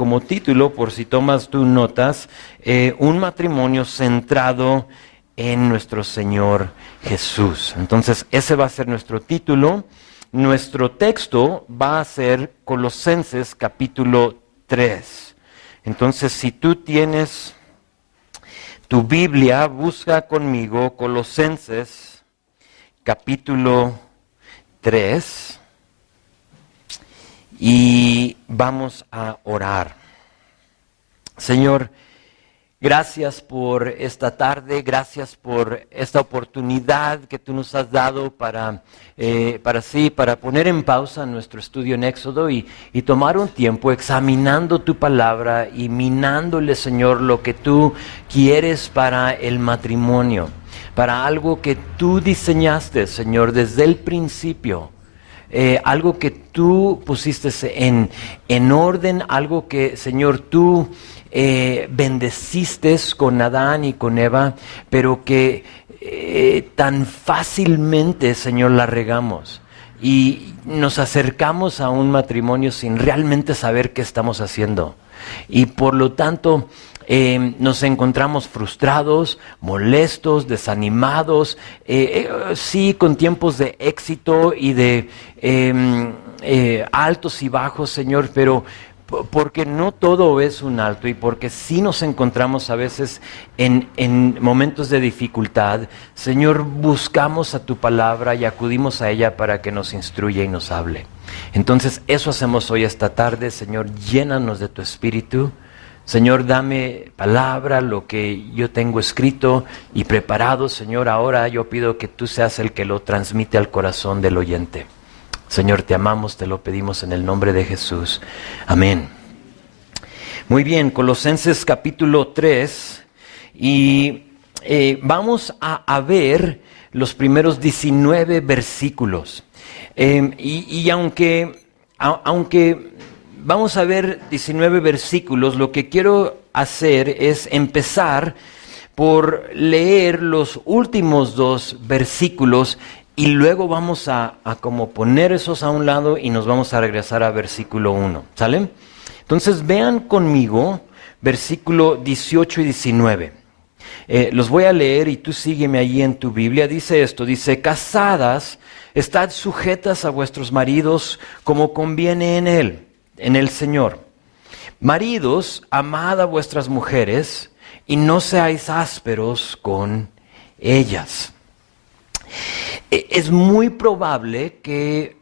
como título, por si tomas tus notas, un matrimonio centrado en nuestro Señor Jesús. Entonces, ese va a ser nuestro título. Nuestro texto va a ser Colosenses capítulo 3. Entonces, si tú tienes tu Biblia, busca conmigo Colosenses capítulo 3 y vamos a orar. Señor, gracias por esta tarde, gracias por esta oportunidad que tú nos has dado para poner en pausa nuestro estudio en Éxodo y tomar un tiempo examinando tu palabra y minándole, Señor, lo que tú quieres para el matrimonio, para algo que tú diseñaste, Señor, desde el principio. Algo que tú pusiste en orden, algo que, Señor, tú bendeciste con Adán y con Eva, pero que tan fácilmente, Señor, la regamos y nos acercamos a un matrimonio sin realmente saber qué estamos haciendo. Y por lo tanto, nos encontramos frustrados, molestos, desanimados, sí, con tiempos de éxito y de altos y bajos, Señor, pero porque no todo es un alto y porque sí nos encontramos a veces en momentos de dificultad, Señor, buscamos a tu palabra y acudimos a ella para que nos instruya y nos hable. Entonces, eso hacemos hoy esta tarde, Señor, llénanos de tu Espíritu. Señor, dame palabra, lo que yo tengo escrito y preparado, Señor. Ahora yo pido que tú seas el que lo transmite al corazón del oyente. Señor, te amamos, te lo pedimos en el nombre de Jesús. Amén. Muy bien, Colosenses capítulo 3 y vamos a ver los primeros 19 versículos. Y aunque vamos a ver 19 versículos, lo que quiero hacer es empezar por leer los últimos 2 versículos y luego vamos a como poner esos a un lado y nos vamos a regresar a versículo 1, ¿sale? Entonces vean conmigo versículo 18 y 19. Los voy a leer y tú sígueme allí en tu Biblia. Dice esto, dice: casadas, estad sujetas a vuestros maridos como conviene en el Señor. Maridos, amad a vuestras mujeres y no seáis ásperos con ellas. Es muy probable que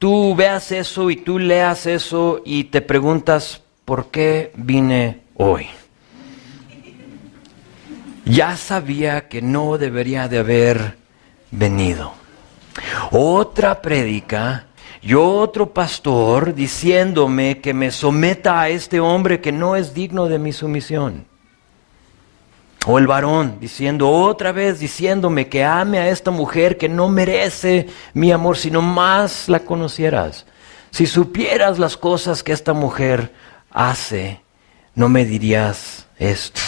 tú veas eso y tú leas eso y te preguntas, ¿por qué vine hoy? Ya sabía que no debería de haber venido. Otra prédica y otro pastor diciéndome que me someta a este hombre que no es digno de mi sumisión. O el varón diciendo otra vez, diciéndome que ame a esta mujer que no merece mi amor, si no más la conocieras. Si supieras las cosas que esta mujer hace, no me dirías esto.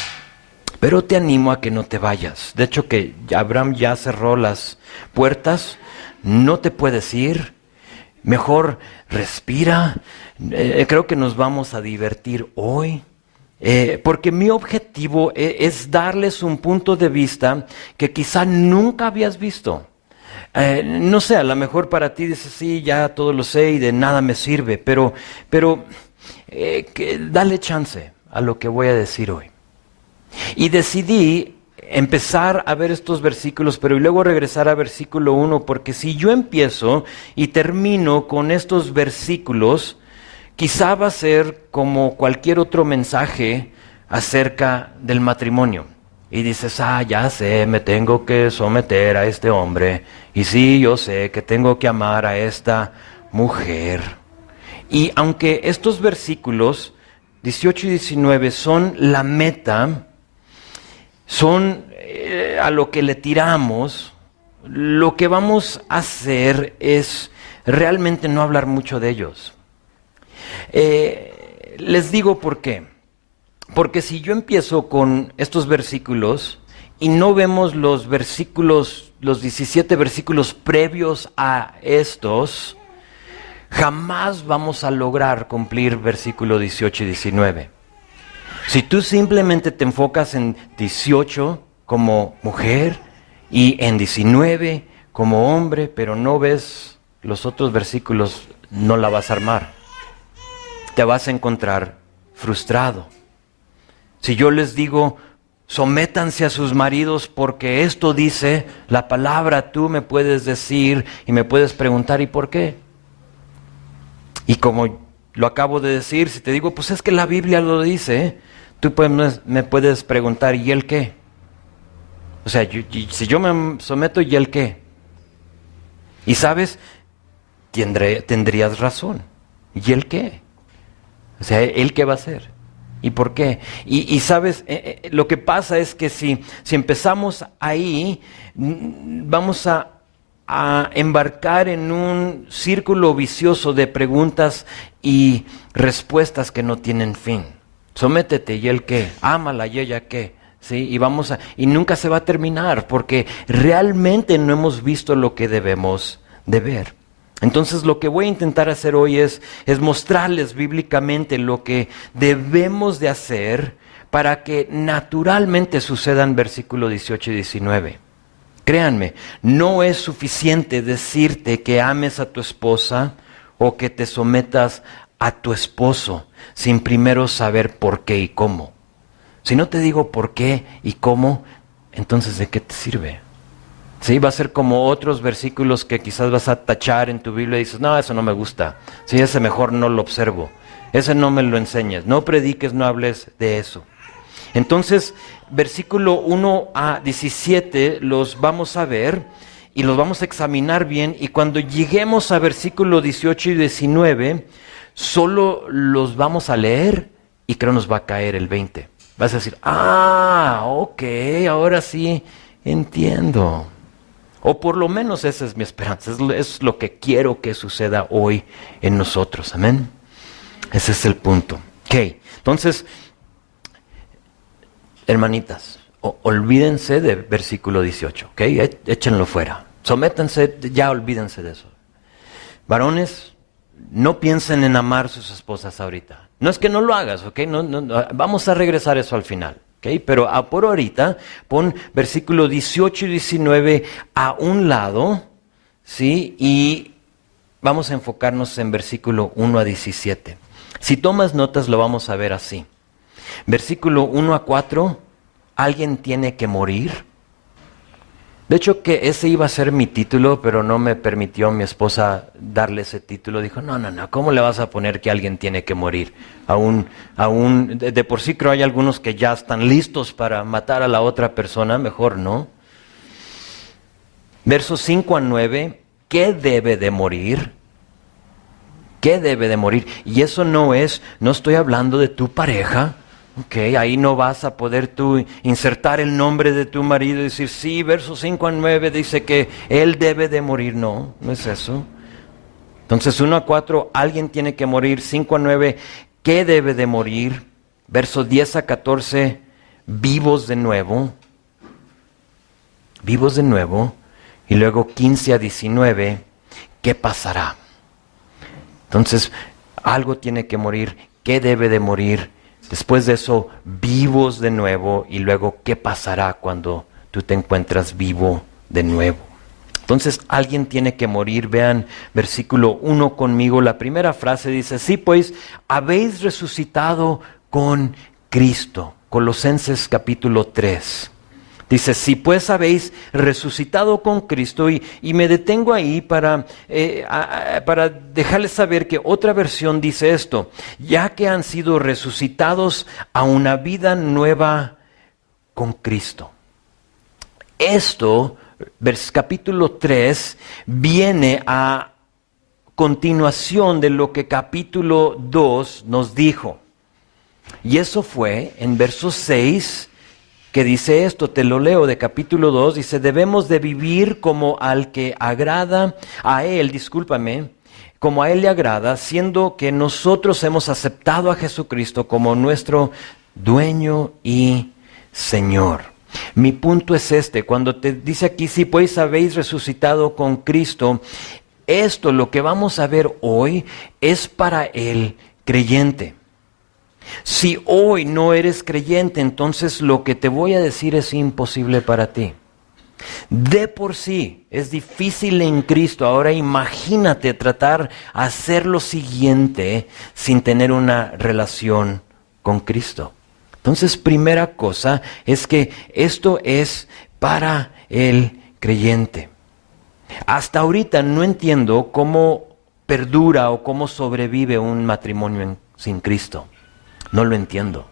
Pero te animo a que no te vayas. De hecho que Abraham ya cerró las puertas, no te puedes ir. Mejor respira. Creo que nos vamos a divertir hoy. Porque mi objetivo es darles un punto de vista que quizá nunca habías visto. No sé, a lo mejor para ti dices, sí, ya todo lo sé y de nada me sirve, pero dale chance a lo que voy a decir hoy. Y decidí empezar a ver estos versículos, pero luego regresar a versículo 1, porque si yo empiezo y termino con estos versículos, quizá va a ser como cualquier otro mensaje acerca del matrimonio. Y dices, ya sé, me tengo que someter a este hombre. Y sí, yo sé que tengo que amar a esta mujer. Y aunque estos versículos 18 y 19 son la meta, son a lo que le tiramos, lo que vamos a hacer es realmente no hablar mucho de ellos. Les digo por qué. Porque si yo empiezo con estos versículos y no vemos los versículos, los 17 versículos previos a estos, jamás vamos a lograr cumplir versículo 18 y 19. Si tú simplemente te enfocas en 18 como mujer y en 19 como hombre, pero no ves los otros versículos, no la vas a armar. Te vas a encontrar frustrado. Si yo les digo, sométanse a sus maridos porque esto dice la palabra, tú me puedes decir y me puedes preguntar, ¿y por qué? Y como lo acabo de decir, si te digo, pues es que la Biblia lo dice, tú me puedes preguntar, ¿y él qué? O sea, si yo me someto, ¿y él qué? Y sabes, tendrías razón. ¿Y él qué? O sea, ¿él qué va a hacer? ¿Y por qué? Y sabes, lo que pasa es que si empezamos ahí, vamos a embarcar en un círculo vicioso de preguntas y respuestas que no tienen fin. Sométete, ¿y él qué? Ámala, ¿y ella qué? ¿Sí? Y nunca se va a terminar porque realmente no hemos visto lo que debemos de ver. Entonces lo que voy a intentar hacer hoy es mostrarles bíblicamente lo que debemos de hacer para que naturalmente sucedan versículos 18 y 19. Créanme, no es suficiente decirte que ames a tu esposa o que te sometas a tu esposo sin primero saber por qué y cómo. Si no te digo por qué y cómo, entonces ¿de qué te sirve? Sí, va a ser como otros versículos que quizás vas a tachar en tu Biblia y dices, no, eso no me gusta. Sí, ese mejor no lo observo. Ese no me lo enseñes. No prediques, no hables de eso. Entonces, versículo 1 a 17 los vamos a ver y los vamos a examinar bien. Y cuando lleguemos a versículo 18 y 19, solo los vamos a leer y creo nos va a caer el 20. Vas a decir, ok, ahora sí entiendo. O por lo menos esa es mi esperanza, es lo que quiero que suceda hoy en nosotros, amén. Ese es el punto. Ok, entonces, hermanitas, olvídense de versículo 18, ok, échenlo fuera. Sométanse, ya olvídense de eso. Varones, no piensen en amar a sus esposas ahorita. No es que no lo hagas, ok, no, vamos a regresar a eso al final. Okay, pero por ahorita pon versículo 18 y 19 a un lado, ¿sí? Y vamos a enfocarnos en versículo 1 a 17. Si tomas notas lo vamos a ver así. Versículo 1 a 4, ¿alguien tiene que morir? De hecho que ese iba a ser mi título, pero no me permitió mi esposa darle ese título. Dijo, no, ¿cómo le vas a poner que alguien tiene que morir? Aún de por sí creo hay algunos que ya están listos para matar a la otra persona, mejor no. Versos 5 a 9, ¿qué debe de morir? ¿Qué debe de morir? Y eso no estoy hablando de tu pareja. Ok, ahí no vas a poder tú insertar el nombre de tu marido y decir, sí, versos 5 a 9 dice que él debe de morir. No, no es eso. Entonces 1 a 4, alguien tiene que morir. 5 a 9, ¿qué debe de morir? Versos 10 a 14, vivos de nuevo. Vivos de nuevo. Y luego 15 a 19, ¿qué pasará? Entonces, algo tiene que morir. ¿Qué debe de morir? Después de eso, vivos de nuevo, y luego, ¿qué pasará cuando tú te encuentras vivo de nuevo? Entonces, alguien tiene que morir. Vean versículo 1 conmigo. La primera frase dice, sí, pues, habéis resucitado con Cristo. Colosenses capítulo 3. Dice, si pues habéis resucitado con Cristo, y me detengo ahí para dejarles saber que otra versión dice esto, ya que han sido resucitados a una vida nueva con Cristo. Esto, capítulo 3, viene a continuación de lo que capítulo 2 nos dijo. Y eso fue en verso 6, que dice esto, te lo leo de capítulo 2, dice, debemos de vivir como al que agrada a él, como a él le agrada, siendo que nosotros hemos aceptado a Jesucristo como nuestro dueño y Señor. Mi punto es este, cuando te dice aquí, sí, pues habéis resucitado con Cristo, esto, lo que vamos a ver hoy, es para el creyente. Si hoy no eres creyente, entonces lo que te voy a decir es imposible para ti. De por sí es difícil en Cristo. Ahora imagínate tratar de hacer lo siguiente sin tener una relación con Cristo. Entonces, primera cosa es que esto es para el creyente. Hasta ahorita no entiendo cómo perdura o cómo sobrevive un matrimonio sin Cristo. No lo entiendo.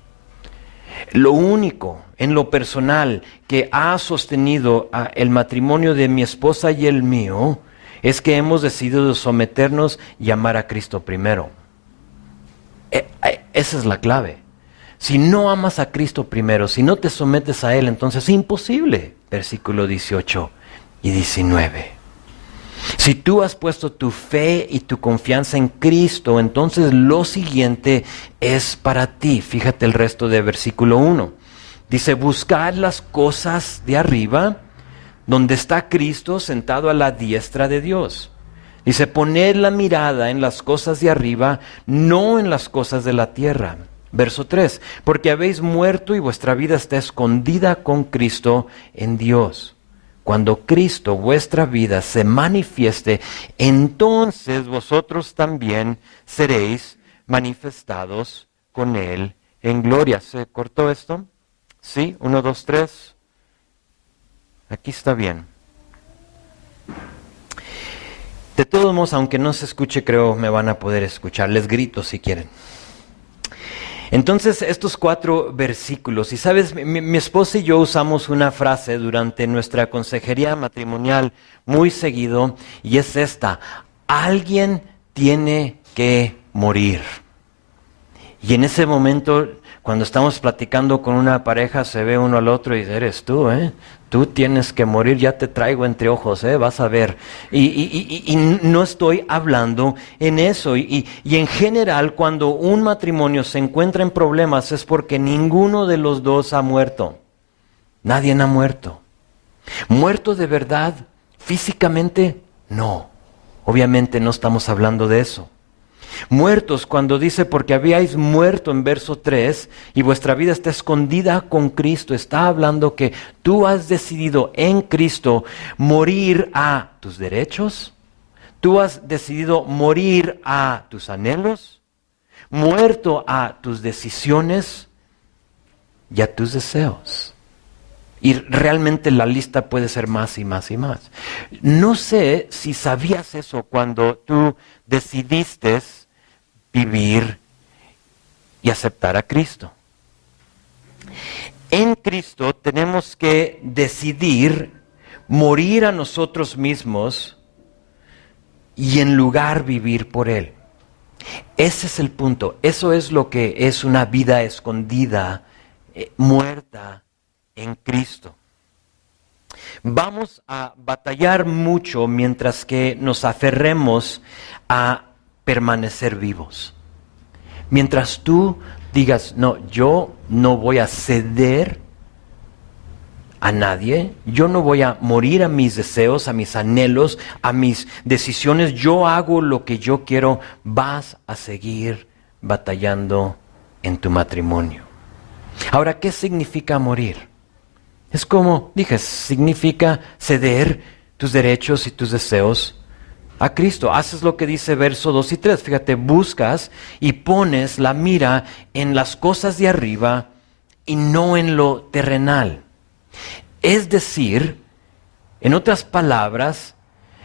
Lo único en lo personal que ha sostenido el matrimonio de mi esposa y el mío es que hemos decidido someternos y amar a Cristo primero. Esa es la clave. Si no amas a Cristo primero, si no te sometes a Él, entonces es imposible. Versículo 18 y 19. Si tú has puesto tu fe y tu confianza en Cristo, entonces lo siguiente es para ti. Fíjate el resto de versículo 1. Dice, buscad las cosas de arriba, donde está Cristo sentado a la diestra de Dios. Dice, poned la mirada en las cosas de arriba, no en las cosas de la tierra. Verso 3, porque habéis muerto y vuestra vida está escondida con Cristo en Dios. Cuando Cristo, vuestra vida, se manifieste, entonces vosotros también seréis manifestados con Él en gloria. ¿Se cortó esto? ¿Sí? 1, 2, 3. Aquí está bien. De todos modos, aunque no se escuche, creo me van a poder escuchar. Les grito si quieren. Entonces, estos 4 versículos, y sabes, mi esposa y yo usamos una frase durante nuestra consejería matrimonial muy seguido, y es esta: alguien tiene que morir. Y en ese momento, cuando estamos platicando con una pareja, se ve uno al otro y dice, eres tú, tú tienes que morir, ya te traigo entre ojos, vas a ver. Y no estoy hablando en eso. Y en general, cuando un matrimonio se encuentra en problemas es porque ninguno de los dos ha muerto. Nadie ha muerto. ¿Muerto de verdad? ¿Físicamente? No. Obviamente no estamos hablando de eso. Muertos, cuando dice, porque habíais muerto en verso 3 y vuestra vida está escondida con Cristo, está hablando que tú has decidido en Cristo morir a tus derechos, tú has decidido morir a tus anhelos, muerto a tus decisiones y a tus deseos. Y realmente la lista puede ser más y más y más. No sé si sabías eso cuando tú decidiste vivir y aceptar a Cristo. En Cristo tenemos que decidir morir a nosotros mismos y en lugar vivir por Él. Ese es el punto. Eso es lo que es una vida escondida, muerta en Cristo. Vamos a batallar mucho mientras que nos aferremos a permanecer vivos. Mientras tú digas, no, yo no voy a ceder a nadie, yo no voy a morir a mis deseos, a mis anhelos, a mis decisiones, yo hago lo que yo quiero, vas a seguir batallando en tu matrimonio. Ahora, ¿qué significa morir? Es como dije, significa ceder tus derechos y tus deseos a Cristo. Haces lo que dice verso 2 y 3. Fíjate, buscas y pones la mira en las cosas de arriba y no en lo terrenal. Es decir, en otras palabras,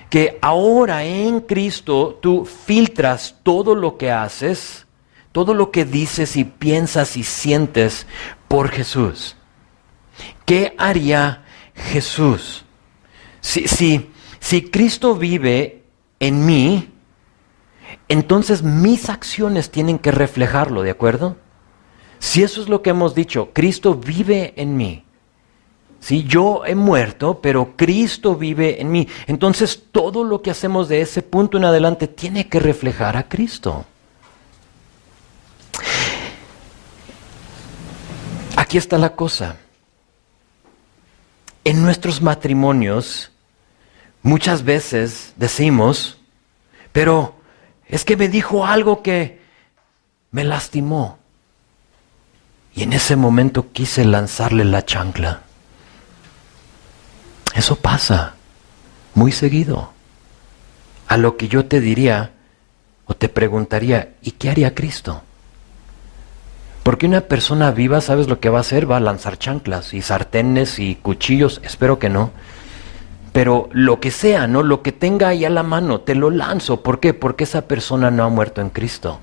que ahora en Cristo tú filtras todo lo que haces, todo lo que dices y piensas y sientes por Jesús. ¿Qué haría Jesús? Si Cristo vive en mí, entonces mis acciones tienen que reflejarlo, ¿de acuerdo? Si eso es lo que hemos dicho, Cristo vive en mí. Sí, yo he muerto, pero Cristo vive en mí. Entonces todo lo que hacemos de ese punto en adelante tiene que reflejar a Cristo. Aquí está la cosa. En nuestros matrimonios, muchas veces decimos, pero es que me dijo algo que me lastimó. Y en ese momento quise lanzarle la chancla. Eso pasa muy seguido. A lo que yo te diría o te preguntaría, ¿y qué haría Cristo? Porque una persona viva, ¿sabes lo que va a hacer? Va a lanzar chanclas y sartenes y cuchillos, espero que no. Pero lo que sea, ¿no? Lo que tenga ahí a la mano, te lo lanzo. ¿Por qué? Porque esa persona no ha muerto en Cristo.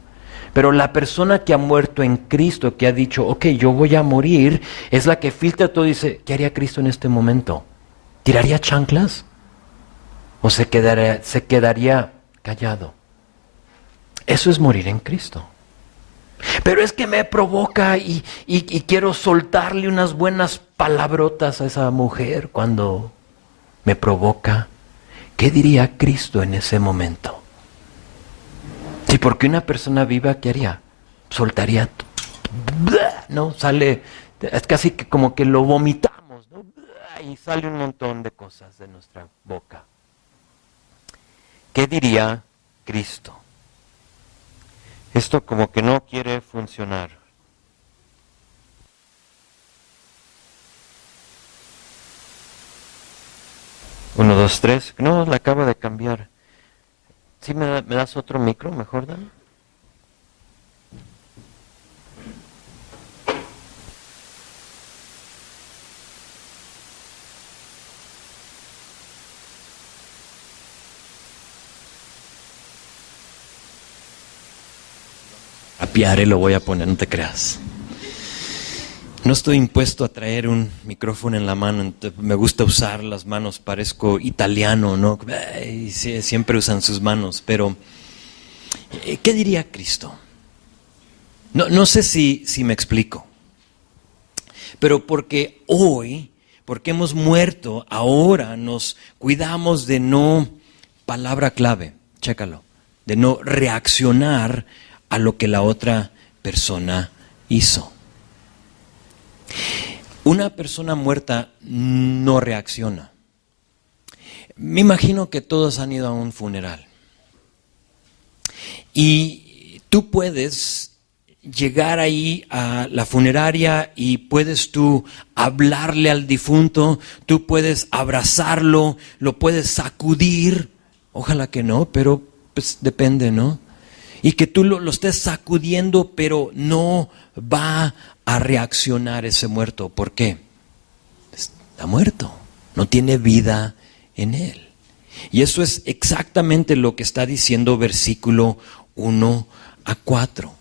Pero la persona que ha muerto en Cristo, que ha dicho, ok, yo voy a morir, es la que filtra todo y dice, ¿qué haría Cristo en este momento? ¿Tiraría chanclas? ¿O se quedaría callado? Eso es morir en Cristo. Pero es que me provoca y quiero soltarle unas buenas palabrotas a esa mujer cuando me provoca. ¿Qué diría Cristo en ese momento? Sí, porque una persona viva, ¿qué haría? Soltaría, ¿no? Sale, es casi que como que lo vomitamos, ¿no? Y sale un montón de cosas de nuestra boca. ¿Qué diría Cristo? Esto como que no quiere funcionar. Uno, dos, tres. No, la acaba de cambiar. ¿Sí me das otro micro, mejor, Dan? A Piare lo voy a poner, no te creas. No estoy impuesto a traer un micrófono en la mano, me gusta usar las manos, parezco italiano, ¿no? Sí, siempre usan sus manos, pero ¿qué diría Cristo? No sé si me explico, pero porque hoy, porque hemos muerto, ahora nos cuidamos de no, palabra clave, chécalo, de no reaccionar a lo que la otra persona hizo. Una persona muerta no reacciona. Me imagino que todos han ido a un funeral. Y tú puedes llegar ahí a la funeraria y puedes tú hablarle al difunto, tú puedes abrazarlo, lo puedes sacudir. Ojalá que no, pero pues depende, ¿no? Y que tú lo estés sacudiendo, pero no va a reaccionar ese muerto. ¿Por qué? Está muerto, no tiene vida en él. Y eso es exactamente lo que está diciendo versículo 1 a 4.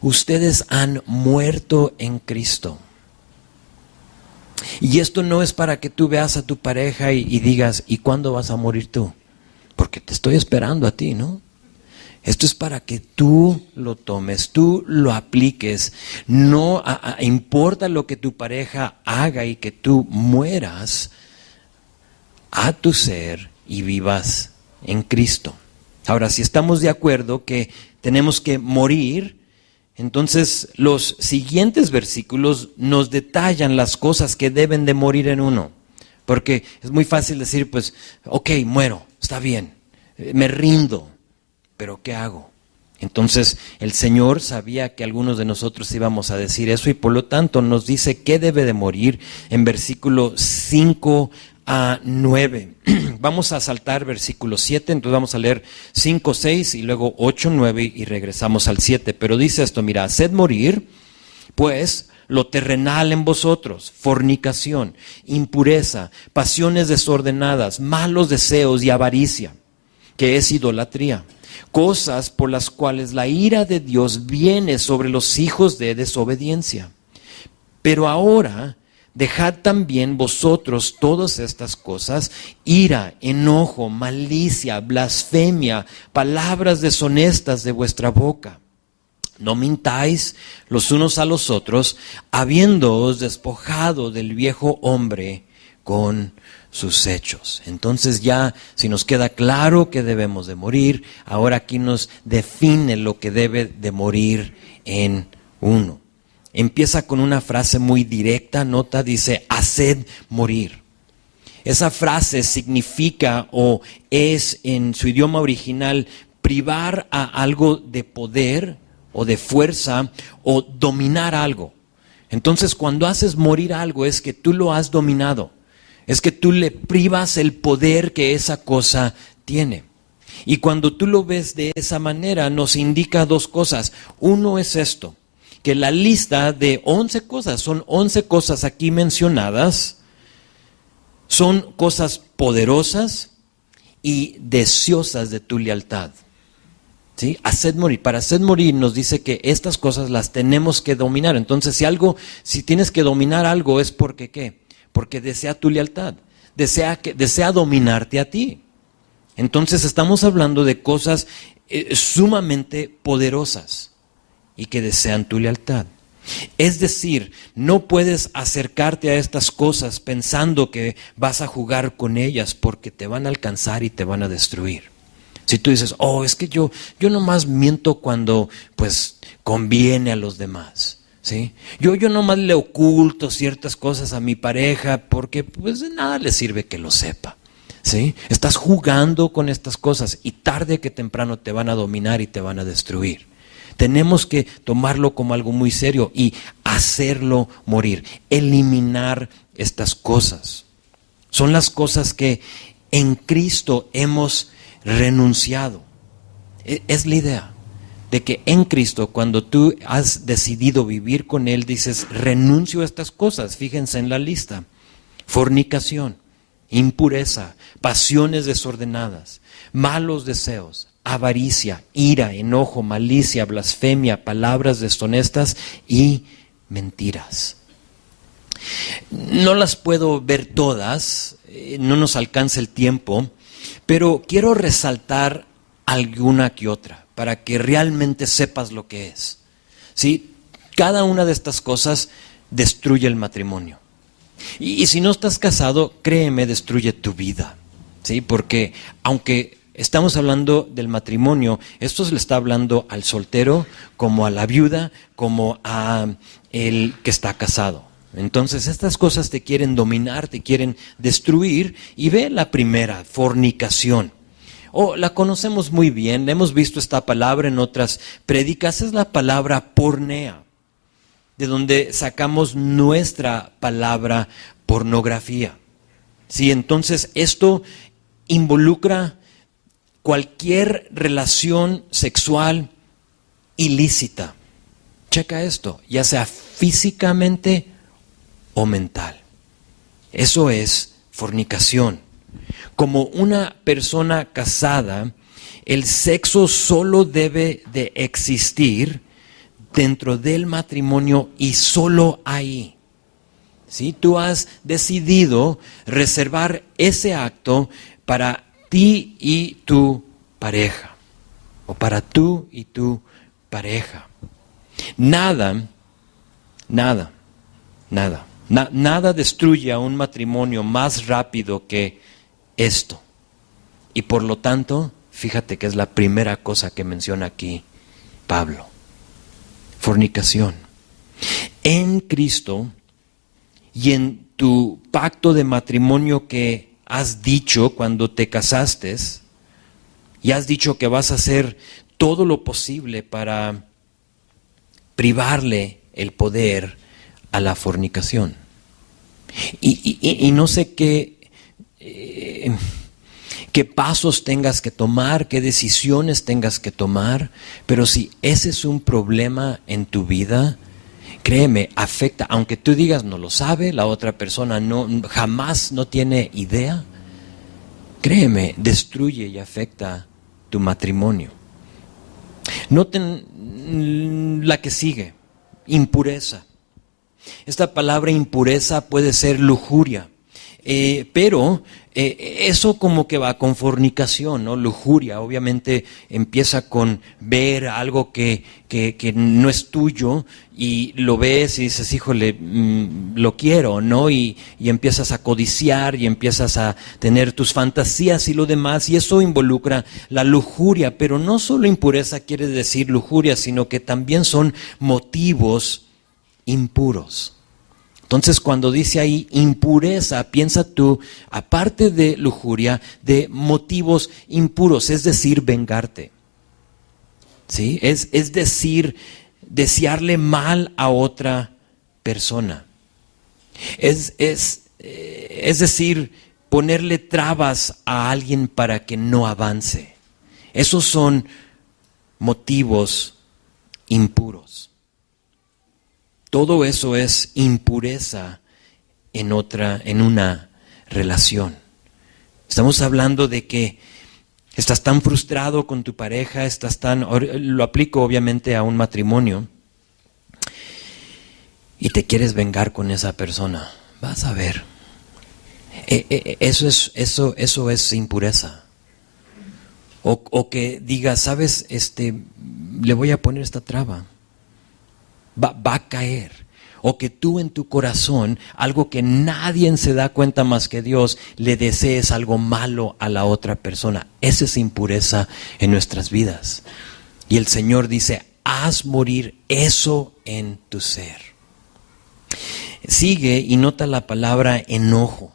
Ustedes han muerto en Cristo. Y esto no es para que tú veas a tu pareja y digas, ¿y cuándo vas a morir tú? Porque te estoy esperando a ti, ¿no? Esto es para que tú lo tomes, tú lo apliques. No importa lo que tu pareja haga y que tú mueras a tu ser y vivas en Cristo. Ahora, si estamos de acuerdo que tenemos que morir, entonces los siguientes versículos nos detallan las cosas que deben de morir en uno. Porque es muy fácil decir, pues, ok, muero, está bien, me rindo. ¿Pero qué hago? Entonces el Señor sabía que algunos de nosotros íbamos a decir eso y por lo tanto nos dice qué debe de morir en versículo 5 a 9. Vamos a saltar versículo 7, entonces vamos a leer 5, 6 y luego 8, 9 y regresamos al 7. Pero dice esto, mira, haced morir pues lo terrenal en vosotros, fornicación, impureza, pasiones desordenadas, malos deseos y avaricia, que es idolatría. Cosas por las cuales la ira de Dios viene sobre los hijos de desobediencia. Pero ahora dejad también vosotros todas estas cosas: ira, enojo, malicia, blasfemia, palabras deshonestas de vuestra boca. No mintáis los unos a los otros, habiéndoos despojado del viejo hombre con sus hechos. Entonces ya, si nos queda claro que debemos de morir, ahora aquí nos define lo que debe de morir en uno. Empieza con una frase muy directa, nota, dice, haced morir. Esa frase significa o es en su idioma original privar a algo de poder o de fuerza o dominar algo. Entonces, cuando haces morir algo es que tú lo has dominado, es que tú le privas el poder que esa cosa tiene. Y cuando tú lo ves de esa manera nos indica dos cosas. Uno es esto, que la lista de 11 cosas, son 11 cosas aquí mencionadas, son cosas poderosas y deseosas de tu lealtad. ¿Sí? Haced morir. Para hacer morir nos dice que estas cosas las tenemos que dominar. Entonces, si tienes que dominar algo es porque ¿qué? Porque desea tu lealtad, desea dominarte a ti. Entonces estamos hablando de cosas sumamente poderosas y que desean tu lealtad. Es decir, no puedes acercarte a estas cosas pensando que vas a jugar con ellas porque te van a alcanzar y te van a destruir. Si tú dices, es que yo nomás miento cuando pues conviene a los demás, ¿sí? Yo nomás le oculto ciertas cosas a mi pareja porque pues de nada le sirve que lo sepa, ¿sí? Estás jugando con estas cosas y tarde que temprano te van a dominar y te van a destruir. Tenemos que tomarlo como algo muy serio y hacerlo morir, eliminar estas cosas. Son las cosas que en Cristo hemos renunciado. Es la idea de que en Cristo, cuando tú has decidido vivir con Él, dices, renuncio a estas cosas. Fíjense en la lista: fornicación, impureza, pasiones desordenadas, malos deseos, avaricia, ira, enojo, malicia, blasfemia, palabras deshonestas y mentiras. No las puedo ver todas, no nos alcanza el tiempo, pero quiero resaltar alguna que otra para que realmente sepas lo que es. ¿Sí? Cada una de estas cosas destruye el matrimonio. Y si no estás casado, créeme, destruye tu vida. ¿Sí? Porque aunque estamos hablando del matrimonio, esto se le está hablando al soltero, como a la viuda, como a el que está casado. Entonces estas cosas te quieren dominar, te quieren destruir. Y ve la primera, fornicación. La conocemos muy bien, hemos visto esta palabra en otras prédicas, es la palabra pornea, de donde sacamos nuestra palabra pornografía. Sí, entonces esto involucra cualquier relación sexual ilícita. Checa esto, ya sea físicamente o mental. Eso es fornicación. Como una persona casada, el sexo solo debe de existir dentro del matrimonio y solo ahí. ¿Sí? Tú has decidido reservar ese acto para ti y tu pareja, o para tú y tu pareja. Nada destruye a un matrimonio más rápido que esto. Y por lo tanto, fíjate que es la primera cosa que menciona aquí Pablo: fornicación. En Cristo y en tu pacto de matrimonio que has dicho cuando te casaste, y has dicho que vas a hacer todo lo posible para privarle el poder a la fornicación. Y no sé qué pasos tengas que tomar, qué decisiones tengas que tomar, pero si ese es un problema en tu vida, créeme, afecta, aunque tú digas no lo sabe, la otra persona jamás no tiene idea, créeme, destruye y afecta tu matrimonio. Noten la que sigue: impureza. Esta palabra impureza puede ser lujuria, pero eso como que va con fornicación, ¿no? Lujuria obviamente empieza con ver algo que no es tuyo y lo ves y dices, híjole, lo quiero, ¿no? Y empiezas a codiciar y empiezas a tener tus fantasías y lo demás, y eso involucra la lujuria. Pero no solo impureza quiere decir lujuria, sino que también son motivos impuros. Entonces, cuando dice ahí impureza, piensa tú, aparte de lujuria, de motivos impuros, es decir, vengarte. ¿Sí? Es decir, desearle mal a otra persona. Es decir, ponerle trabas a alguien para que no avance. Esos son motivos impuros. Todo eso es impureza en una relación. Estamos hablando de que estás tan frustrado con tu pareja, lo aplico obviamente a un matrimonio, y te quieres vengar con esa persona. Vas a ver. Eso es impureza. O que digas, sabes, le voy a poner esta traba. Va a caer. O que tú en tu corazón, algo que nadie se da cuenta más que Dios, le desees algo malo a la otra persona. Esa es impureza en nuestras vidas. Y el Señor dice, haz morir eso en tu ser. Sigue y nota la palabra enojo.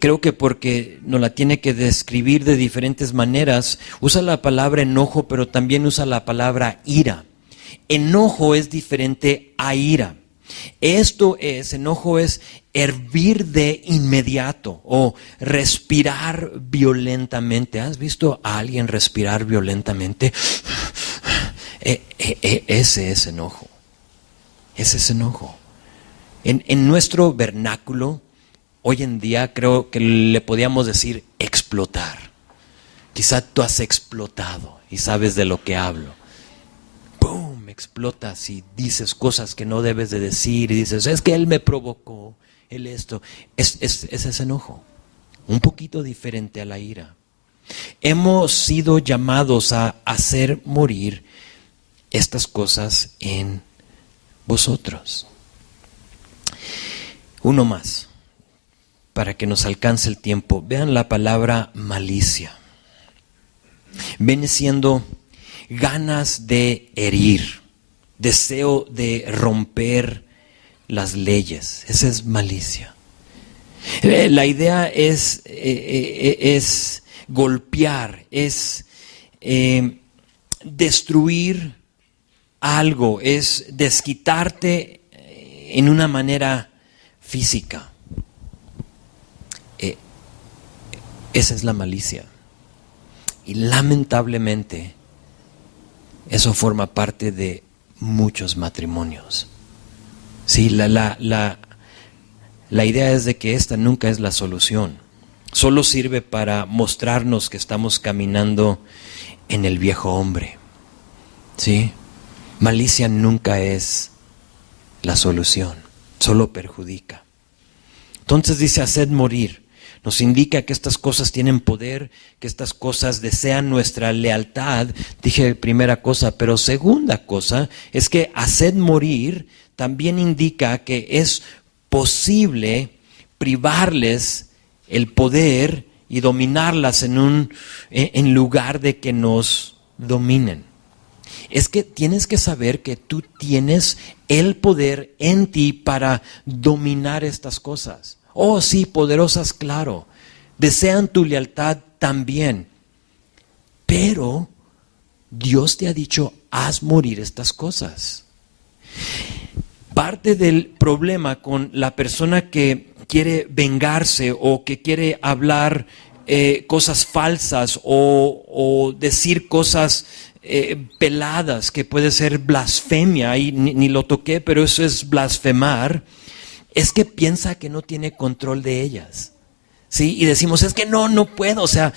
Creo que porque nos la tiene que describir de diferentes maneras, usa la palabra enojo, pero también usa la palabra ira. Enojo es diferente a ira. Enojo es hervir de inmediato o respirar violentamente. ¿Has visto a alguien respirar violentamente? Ese es enojo. Ese es enojo. En nuestro vernáculo, hoy en día creo que le podíamos decir explotar. Quizá tú has explotado y sabes de lo que hablo. ¡Pum! Explotas y dices cosas que no debes de decir y dices, es que él me provocó, él esto. Ese es enojo, un poquito diferente a la ira. Hemos sido llamados a hacer morir estas cosas en vosotros. Uno más, para que nos alcance el tiempo. Vean la palabra malicia. Viene siendo ganas de herir, deseo de romper las leyes. Esa es malicia. La idea es golpear, es destruir algo, es desquitarte en una manera física. Esa es la malicia. Y lamentablemente eso forma parte de muchos matrimonios. Sí, la idea es de que esta nunca es la solución. Solo sirve para mostrarnos que estamos caminando en el viejo hombre. ¿Sí? Malicia nunca es la solución, solo perjudica. Entonces dice, haced morir. Nos indica que estas cosas tienen poder, que estas cosas desean nuestra lealtad. Dije primera cosa, pero segunda cosa es que haced morir también indica que es posible privarles el poder y dominarlas en lugar de que nos dominen. Es que tienes que saber que tú tienes el poder en ti para dominar estas cosas. Oh, sí, poderosas, claro. Desean tu lealtad también. Pero Dios te ha dicho, haz morir estas cosas. Parte del problema con la persona que quiere vengarse o que quiere hablar cosas falsas o decir cosas peladas, que puede ser blasfemia, y ni lo toqué, pero eso es blasfemar, es que piensa que no tiene control de ellas. ¿Sí? Y decimos, es que no puedo, o sea,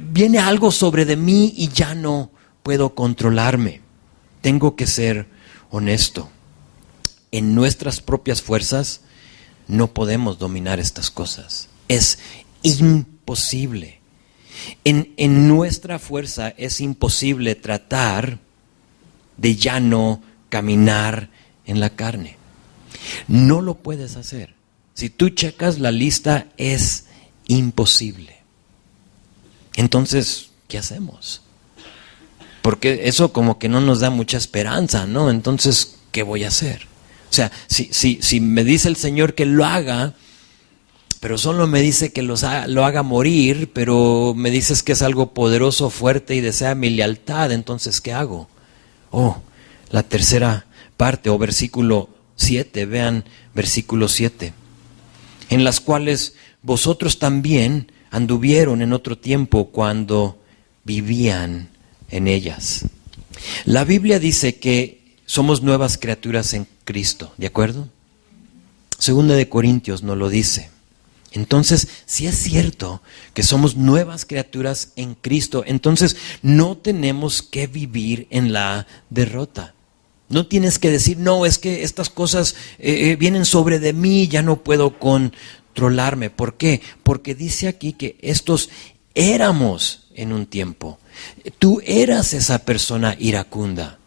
viene algo sobre de mí y ya no puedo controlarme. Tengo que ser honesto. En nuestras propias fuerzas no podemos dominar estas cosas. Es imposible. En nuestra fuerza es imposible tratar de ya no caminar en la carne. No lo puedes hacer. Si tú checas la lista, es imposible. Entonces, ¿qué hacemos? Porque eso como que no nos da mucha esperanza, ¿no? Entonces, ¿qué voy a hacer? O sea, si me dice el Señor que lo haga, pero solo me dice que lo haga morir, pero me dices que es algo poderoso, fuerte y desea mi lealtad, entonces ¿qué hago? La tercera parte, o versículo 7, vean versículo 7. En las cuales vosotros también anduvieron en otro tiempo cuando vivían en ellas. La Biblia dice que somos nuevas criaturas en Cristo, ¿de acuerdo? Segunda de Corintios nos lo dice. Entonces, si es cierto que somos nuevas criaturas en Cristo, entonces no tenemos que vivir en la derrota. No tienes que decir, no, es que estas cosas vienen sobre de mí, ya no puedo controlarme. ¿Por qué? Porque dice aquí que estos éramos en un tiempo. Tú eras esa persona iracunda.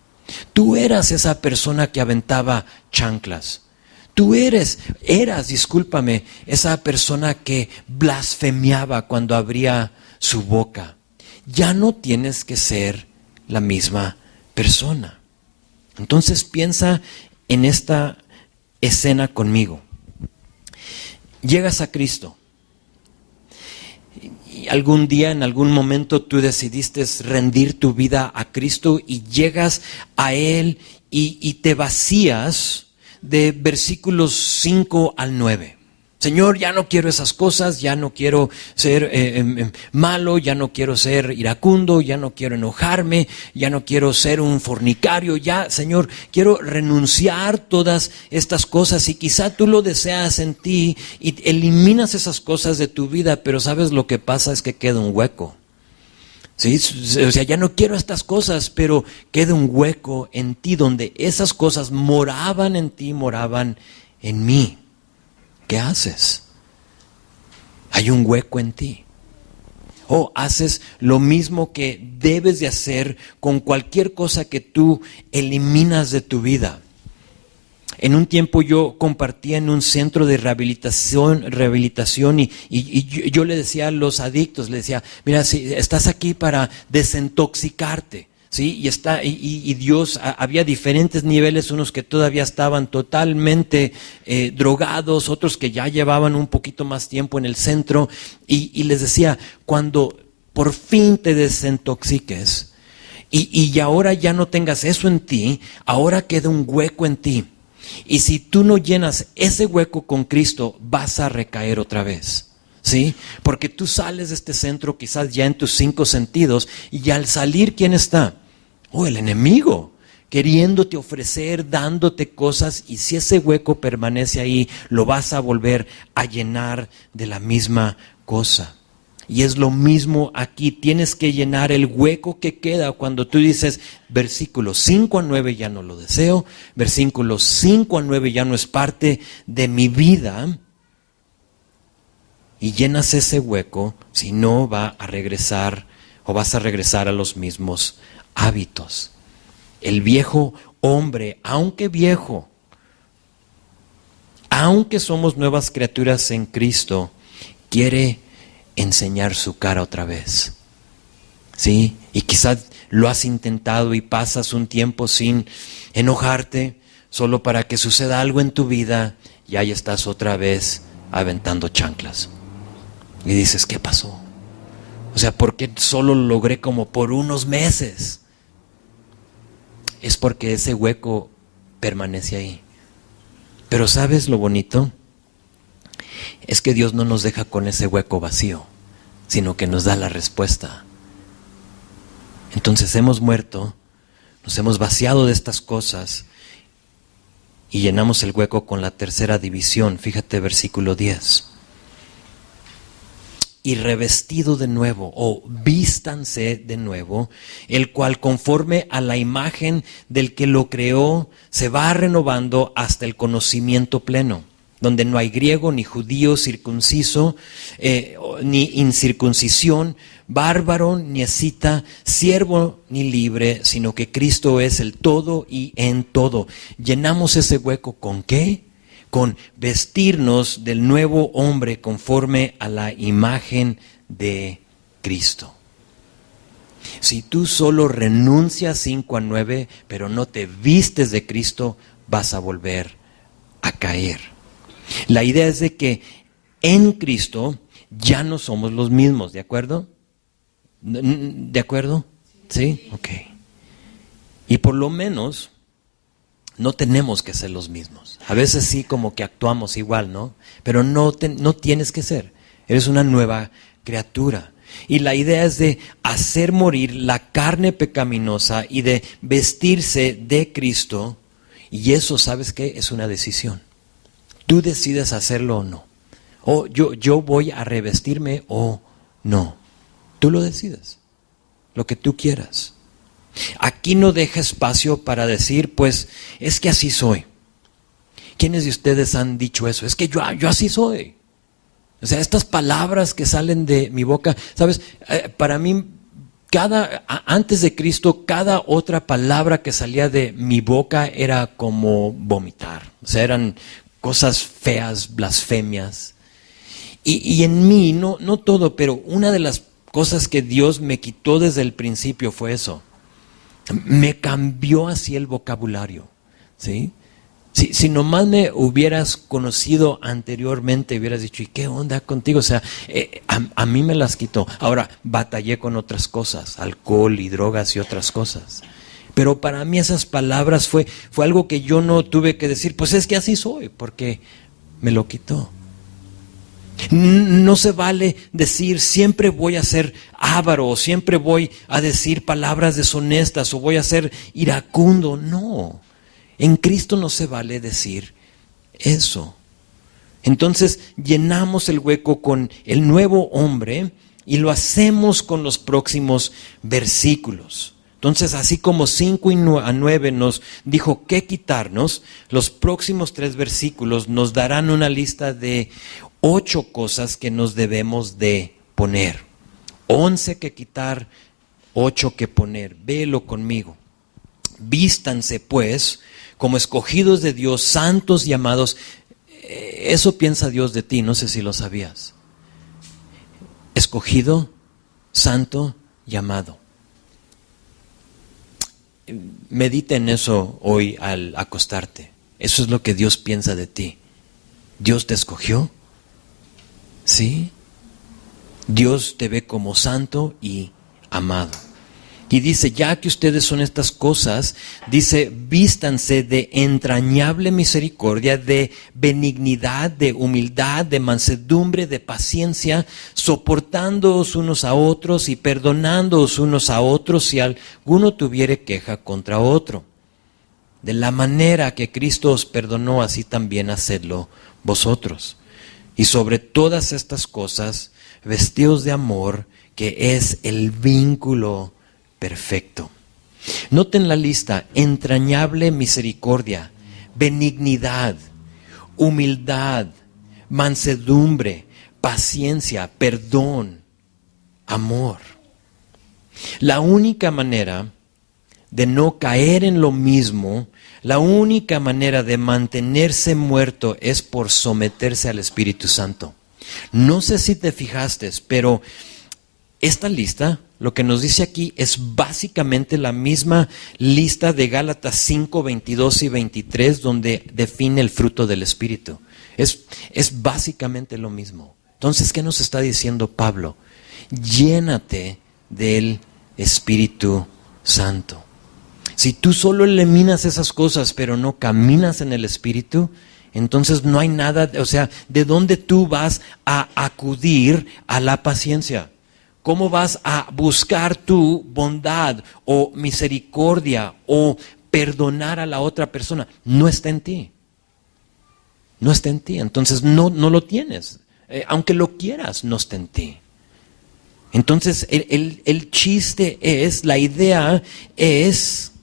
Tú eras esa persona que aventaba chanclas. Tú eras, esa persona que blasfemiaba cuando abría su boca. Ya no tienes que ser la misma persona. Entonces piensa en esta escena conmigo. Llegas a Cristo. Y algún día, en algún momento, tú decidiste rendir tu vida a Cristo y llegas a Él y te vacías de versículos 5 al 9. Señor, ya no quiero esas cosas, ya no quiero ser malo, ya no quiero ser iracundo, ya no quiero enojarme, ya no quiero ser un fornicario, ya, Señor, quiero renunciar todas estas cosas. Y quizá tú lo deseas en ti y eliminas esas cosas de tu vida, pero ¿sabes lo que pasa? Es que queda un hueco. ¿Sí? O sea, ya no quiero estas cosas, pero queda un hueco en ti donde esas cosas moraban en ti, moraban en mí. ¿Qué haces? Hay un hueco en ti. Haces lo mismo que debes de hacer con cualquier cosa que tú eliminas de tu vida. En un tiempo yo compartía en un centro de rehabilitación y yo le decía a los adictos, le decía, mira, si estás aquí para desintoxicarte, ¿sí? Y Dios, había diferentes niveles, unos que todavía estaban totalmente drogados, otros que ya llevaban un poquito más tiempo en el centro, y les decía, cuando por fin te desintoxiques y ahora ya no tengas eso en ti, ahora queda un hueco en ti. Y si tú no llenas ese hueco con Cristo, vas a recaer otra vez, ¿sí? Porque tú sales de este centro quizás ya en tus 5 sentidos y al salir, ¿quién está? El enemigo, queriéndote ofrecer, dándote cosas, y si ese hueco permanece ahí, lo vas a volver a llenar de la misma cosa. Y es lo mismo aquí, tienes que llenar el hueco que queda cuando tú dices, versículos 5 a 9 ya no lo deseo, versículos 5 a 9 ya no es parte de mi vida, y llenas ese hueco, si no va a regresar o vas a regresar a los mismos hábitos. El viejo hombre, aunque viejo, aunque somos nuevas criaturas en Cristo, quiere enseñar su cara otra vez, ¿sí? Y quizás lo has intentado y pasas un tiempo sin enojarte, solo para que suceda algo en tu vida y ahí estás otra vez aventando chanclas. Y dices, ¿qué pasó? O sea, ¿por qué solo lo logré como por unos meses? Es porque ese hueco permanece ahí. Pero ¿sabes lo bonito? Es que Dios no nos deja con ese hueco vacío, sino que nos da la respuesta. Entonces hemos muerto, nos hemos vaciado de estas cosas y llenamos el hueco con la tercera división. Fíjate versículo 10. Y revestido de nuevo, o vístanse de nuevo, el cual conforme a la imagen del que lo creó, se va renovando hasta el conocimiento pleno, donde no hay griego, ni judío, circunciso, ni incircuncisión, bárbaro, ni escita, siervo, ni libre, sino que Cristo es el todo y en todo. Llenamos ese hueco ¿con qué? Con vestirnos del nuevo hombre conforme a la imagen de Cristo. Si tú solo renuncias 5 a 9, pero no te vistes de Cristo, vas a volver a caer. La idea es de que en Cristo ya no somos los mismos, ¿de acuerdo? ¿De acuerdo? ¿Sí? Ok. Y por lo menos no tenemos que ser los mismos. A veces sí como que actuamos igual, ¿no? Pero no tienes que ser. Eres una nueva criatura. Y la idea es de hacer morir la carne pecaminosa y de vestirse de Cristo. Y eso, ¿sabes qué? Es una decisión. Tú decides hacerlo o no. O yo voy a revestirme o no. Tú lo decides. Lo que tú quieras. Aquí no deja espacio para decir, pues, es que así soy. ¿Quiénes de ustedes han dicho eso? Es que yo así soy. O sea, estas palabras que salen de mi boca, ¿sabes? Para mí, antes de Cristo, cada otra palabra que salía de mi boca era como vomitar. O sea, eran cosas feas, blasfemias. Y en mí, no todo, pero una de las cosas que Dios me quitó desde el principio fue eso. Me cambió así el vocabulario, ¿sí? Si nomás me hubieras conocido anteriormente, hubieras dicho, ¿y qué onda contigo? O sea, a mí me las quitó. Ahora, batallé con otras cosas, alcohol y drogas y otras cosas. Pero para mí esas palabras fue algo que yo no tuve que decir, pues es que así soy, porque me lo quitó. No se vale decir siempre voy a ser avaro, o siempre voy a decir palabras deshonestas, o voy a ser iracundo. No, en Cristo no se vale decir eso. Entonces llenamos el hueco con el nuevo hombre y lo hacemos con los próximos versículos. Entonces, así como 5 a 9 nos dijo qué quitarnos, los próximos 3 versículos nos darán una lista de 8 cosas que nos debemos de poner. 11 que quitar, 8 que poner. Véelo conmigo. Vístanse pues como escogidos de Dios, santos y amados. Eso piensa Dios de ti, no sé si lo sabías. Escogido, santo y amado. Medita en eso hoy al acostarte. Eso es lo que Dios piensa de ti. Dios te escogió. ¿Sí? Dios te ve como santo y amado. Y dice, ya que ustedes son estas cosas, dice, vístanse de entrañable misericordia, de benignidad, de humildad, de mansedumbre, de paciencia, soportándoos unos a otros y perdonándoos unos a otros si alguno tuviere queja contra otro. De la manera que Cristo os perdonó, así también hacedlo vosotros. Y sobre todas estas cosas, vestíos de amor, que es el vínculo perfecto. Noten la lista: entrañable misericordia, benignidad, humildad, mansedumbre, paciencia, perdón, amor. La única manera de no caer en lo mismo, la única manera de mantenerse muerto es por someterse al Espíritu Santo. No sé si te fijaste, pero esta lista, lo que nos dice aquí, es básicamente la misma lista de Gálatas 5, 22 y 23, donde define el fruto del Espíritu. Es básicamente lo mismo. Entonces, ¿qué nos está diciendo Pablo? Llénate del Espíritu Santo. Si tú solo eliminas esas cosas, pero no caminas en el Espíritu, entonces no hay nada, o sea, ¿de dónde tú vas a acudir a la paciencia? ¿Cómo vas a buscar tu bondad o misericordia o perdonar a la otra persona? No está en ti. No está en ti. Entonces no lo tienes. Aunque lo quieras, no está en ti. Entonces el chiste es, la idea es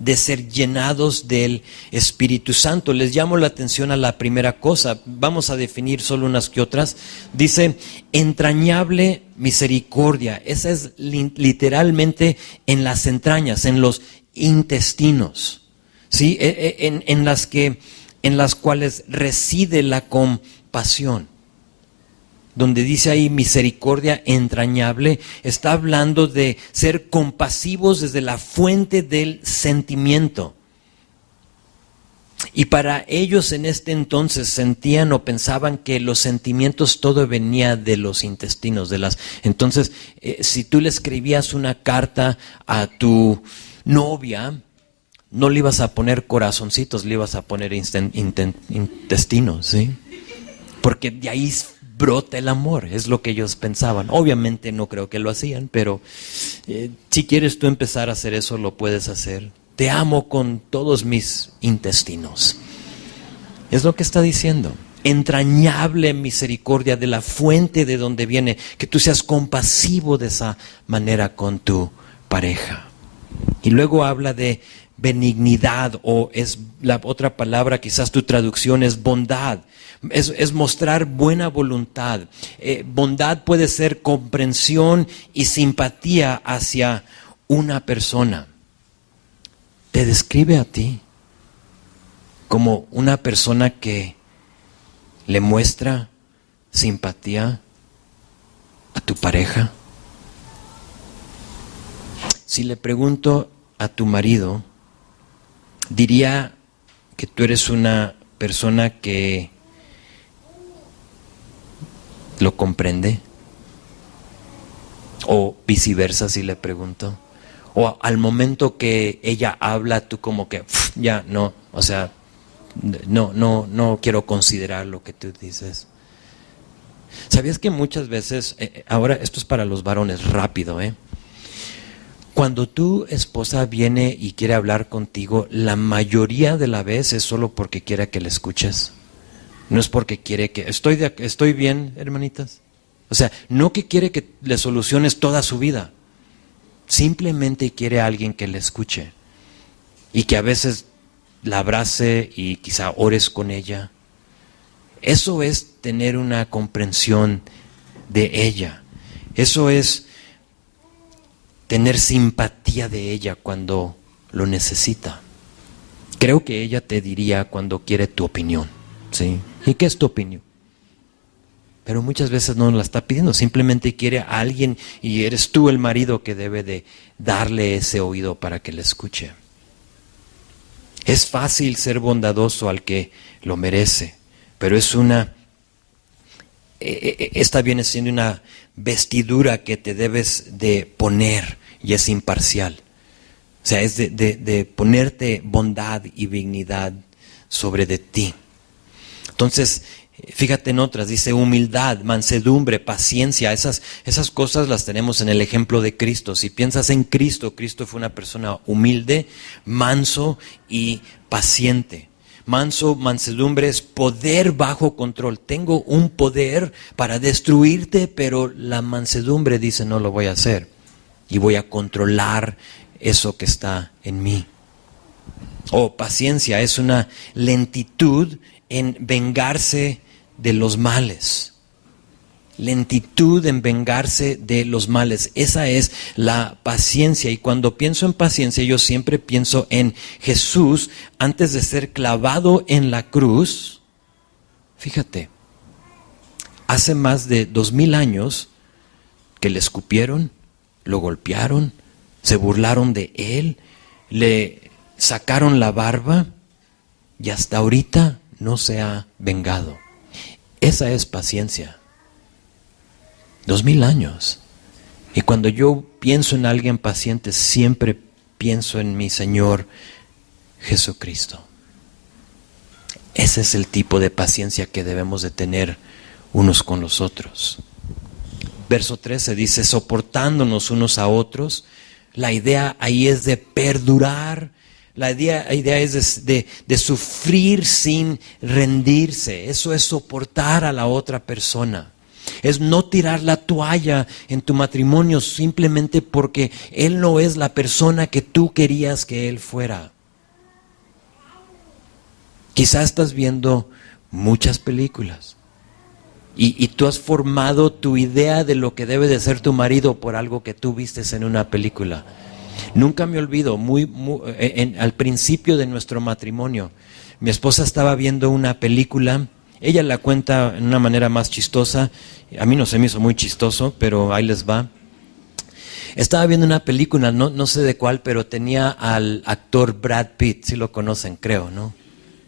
de ser llenados del Espíritu Santo. Les llamo la atención a la primera cosa. Vamos a definir solo unas que otras. Dice, entrañable misericordia. Esa es literalmente en las entrañas, en los intestinos, ¿sí? En las cuales reside la compasión. Donde dice ahí misericordia entrañable, está hablando de ser compasivos desde la fuente del sentimiento. Y para ellos en este entonces sentían o pensaban que los sentimientos todo venía de los intestinos, entonces si tú le escribías una carta a tu novia, no le ibas a poner corazoncitos, le ibas a poner intestinos, ¿sí? Porque de ahí brota el amor, es lo que ellos pensaban. Obviamente no creo que lo hacían, pero si quieres tú empezar a hacer eso, lo puedes hacer. Te amo con todos mis intestinos. Es lo que está diciendo. Entrañable misericordia de la fuente de donde viene, que tú seas compasivo de esa manera con tu pareja. Y luego habla de benignidad, o es la otra palabra, quizás tu traducción es bondad. Es mostrar buena voluntad. Bondad puede ser comprensión y simpatía hacia una persona. Te describe a ti como una persona que le muestra simpatía a tu pareja. Si le pregunto a tu marido, diría que tú eres una persona que lo comprende, o viceversa si le pregunto. O al momento que ella habla, tú como que ya no, o sea, no quiero considerar lo que tú dices. ¿Sabías que muchas veces, ahora esto es para los varones, rápido, cuando tu esposa viene y quiere hablar contigo, la mayoría de la vez es solo porque quiere que le escuches. No es porque quiere que... Estoy bien, hermanitas. O sea, no que quiere que le soluciones toda su vida. Simplemente quiere a alguien que le escuche. Y que a veces la abrace y quizá ores con ella. Eso es tener una comprensión de ella. Eso es tener simpatía de ella cuando lo necesita. Creo que ella te diría cuando quiere tu opinión, ¿sí? ¿Y qué es tu opinión? Pero muchas veces no la está pidiendo, simplemente quiere a alguien y eres tú el marido que debe de darle ese oído para que le escuche. Es fácil ser bondadoso al que lo merece, pero esta viene siendo una vestidura que te debes de poner y es imparcial. O sea, es de ponerte bondad y dignidad sobre de ti. Entonces, fíjate en otras, dice humildad, mansedumbre, paciencia, esas cosas las tenemos en el ejemplo de Cristo. Si piensas en Cristo, Cristo fue una persona humilde, manso y paciente. Mansedumbre es poder bajo control. Tengo un poder para destruirte, pero la mansedumbre dice no lo voy a hacer y voy a controlar eso que está en mí. Paciencia es una lentitud en vengarse de los males. Lentitud en vengarse de los males. Esa es la paciencia. Y cuando pienso en paciencia, yo siempre pienso en Jesús antes de ser clavado en la cruz. Fíjate, hace más de 2000 años que le escupieron, lo golpearon, se burlaron de él, le sacaron la barba y hasta ahorita no se ha vengado. Esa es paciencia. 2000 años. Y cuando yo pienso en alguien paciente, siempre pienso en mi Señor Jesucristo. Ese es el tipo de paciencia que debemos de tener unos con los otros. Verso 13 dice, soportándonos unos a otros. La idea ahí es de perdurar. La idea es de sufrir sin rendirse. Eso es soportar a la otra persona. Es no tirar la toalla en tu matrimonio simplemente porque él no es la persona que tú querías que él fuera. Quizás estás viendo muchas películas y tú has formado tu idea de lo que debe de ser tu marido por algo que tú vistes en una película. Nunca me olvido, al principio de nuestro matrimonio, mi esposa estaba viendo una película. Ella la cuenta en una manera más chistosa. A mí no se me hizo muy chistoso, pero ahí les va. Estaba viendo una película, no sé de cuál, pero tenía al actor Brad Pitt, si lo conocen, creo, ¿no?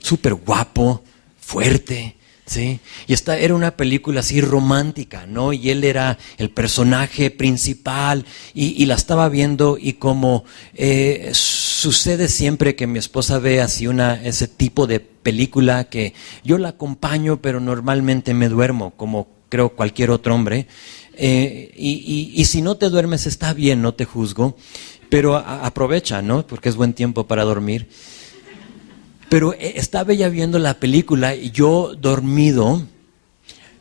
súper guapo, fuerte, ¿sí? Y esta era una película así romántica, ¿no? Y él era el personaje principal y la estaba viendo y como sucede siempre que mi esposa ve así ese tipo de película que yo la acompaño, pero normalmente me duermo, como creo cualquier otro hombre. Y si no te duermes está bien, no te juzgo, pero aprovecha, ¿no? Porque es buen tiempo para dormir. Pero estaba ella viendo la película y yo dormido,